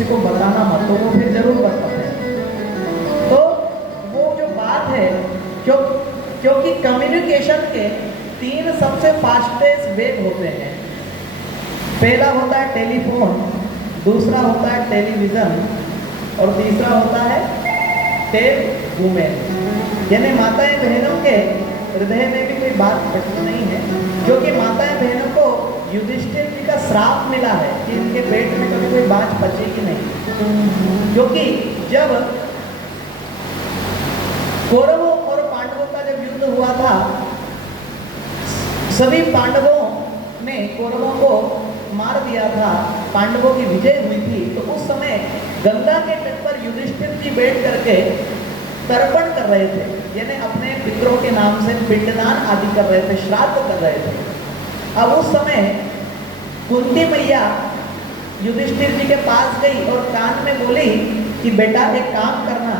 किसी को बताना मत, तो वो फिर जरूर बताते हैं। तो वो जो बात है, क्योंकि कम्युनिकेशन के 3 सबसे फास्टेस्ट वेग होते हैं। पहला होता है टेलीफोन, दूसरा होता है टेलीविज़न और तीसरा होता है टेलवुमेन। यानी माताएं बहनों के हृदय में भी कोई बात बचती नहीं है, क्योंकि माताएं बहनों को युधिष्ठिर जी का श्राप मिला है कि इनके पेट में कभी कोई बात बचेगी नहीं। क्योंकि जब कौरवों और पांडवों का जब युद्ध हुआ था, सभी पांडवों ने कौरवों को मार दिया था, पांडवों की विजय हुई थी। तो उस समय गंगा के तट पर युधिष्ठिर जी बैठ करके तर्पण कर रहे थे, यानी अपने पितरों के नाम से पिंडदान आदि कर रहे थे, श्राद्ध कर रहे थे। अब उस समय कुंती मैया युधिष्ठिर जी के पास गई और कान में बोली कि बेटा एक काम करना,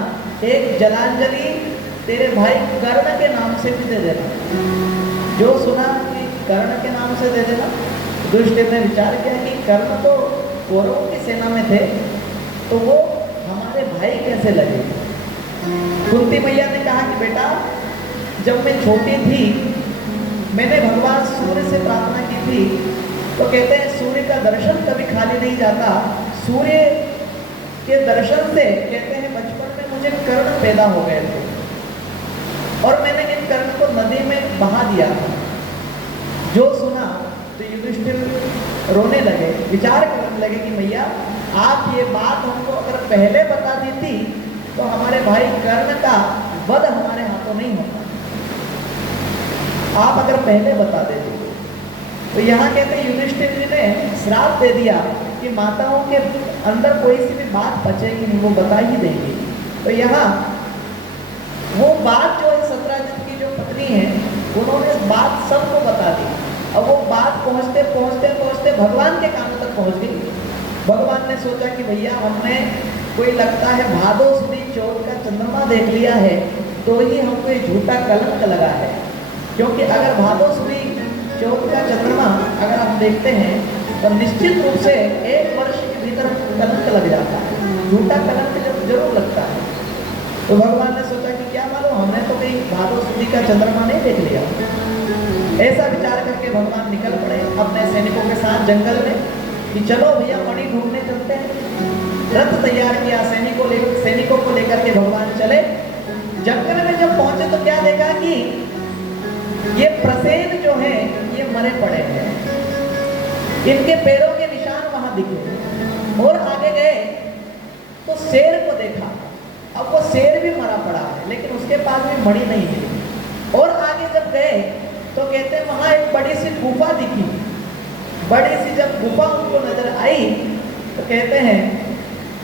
एक जलांजलि तेरे भाई कर्ण के नाम से भी दे देना। जो सुना कि कर्ण के नाम से दे देना, युधिष्ठिर ने विचार किया कि कर्ण तो कौरवों की सेना में थे, तो वो हमारे भाई कैसे लगे। कुंती मैया ने कहा कि बेटा जब मैं छोटी थी मैंने भगवान सूर्य से प्रार्थना की थी, तो कहते हैं सूर्य का दर्शन कभी खाली नहीं जाता। सूर्य के दर्शन से कहते हैं बचपन में मुझे कर्ण पैदा हो गए थे और मैंने इन कर्ण को नदी में बहा दिया था। जो सुना तो युधिष्ठिर रोने लगे, विचार करने लगे कि मैया आप ये बात हमको अगर पहले बता दी थी तो हमारे भाई कर्ण का वध हमारे हाथों नहीं होता, आप अगर पहले बता देते। तो यहाँ कहते हैं युधिष्ठिर जी ने श्राप दे दिया कि माताओं के अंदर कोई सी भी बात बचेगी नहीं, वो बता ही देंगी। तो यहाँ वो बात जो है सत्राजित की जो पत्नी है, उन्होंने इस बात सबको बता दी। अब वो बात पहुँचते पहुँचते पहुँचते भगवान के कानों तक पहुँच गई। भगवान ने सोचा कि भैया हमने कोई लगता है भादो सुदी चौथ का चंद्रमा देख लिया है, तो ही हमको ये झूठा कलंक लगा है। क्योंकि अगर भादो सुदी चौथ का चंद्रमा अगर हम देखते हैं तो निश्चित रूप से 1 वर्ष के भीतर कलंक लग जाता है, झूठा कलंक जरूर लगता है। तो भगवान ने सोचा कि क्या मालूम हमने तो कहीं भादो सुदी का चंद्रमा नहीं देख लिया। ऐसा विचार करके भगवान निकल पड़े अपने सैनिकों के साथ जंगल में कि चलो भैया मणि ढूंढने चलते हैं। रथ तैयार किया, सैनिकों को लेकर के भगवान चले। जंगल में जब पहुंचे तो क्या देखा कि ये प्रसेन जो है ये मरे पड़े हैं, इनके पैरों के निशान वहां दिखे। और आगे गए तो शेर को देखा, अब वो शेर भी मरा पड़ा है लेकिन उसके पास भी मणि नहीं है। और आगे जब गए तो कहते हैं वहां एक बड़ी सी गुफा दिखी। बड़ी सी जब गुफा उनको नजर आई तो कहते हैं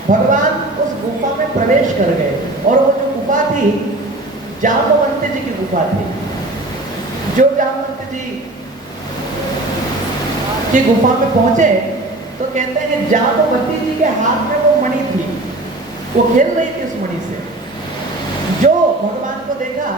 भगवान उस गुफा में प्रवेश कर गए। और वो जो गुफा थी जामवंत जी की गुफा थी। जो जामवंत जी की गुफा में पहुंचे तो कहते हैं जामवती जी के हाथ में वो मणि थी, वो खेल रही थी उस मणि से। जो भगवान को देखा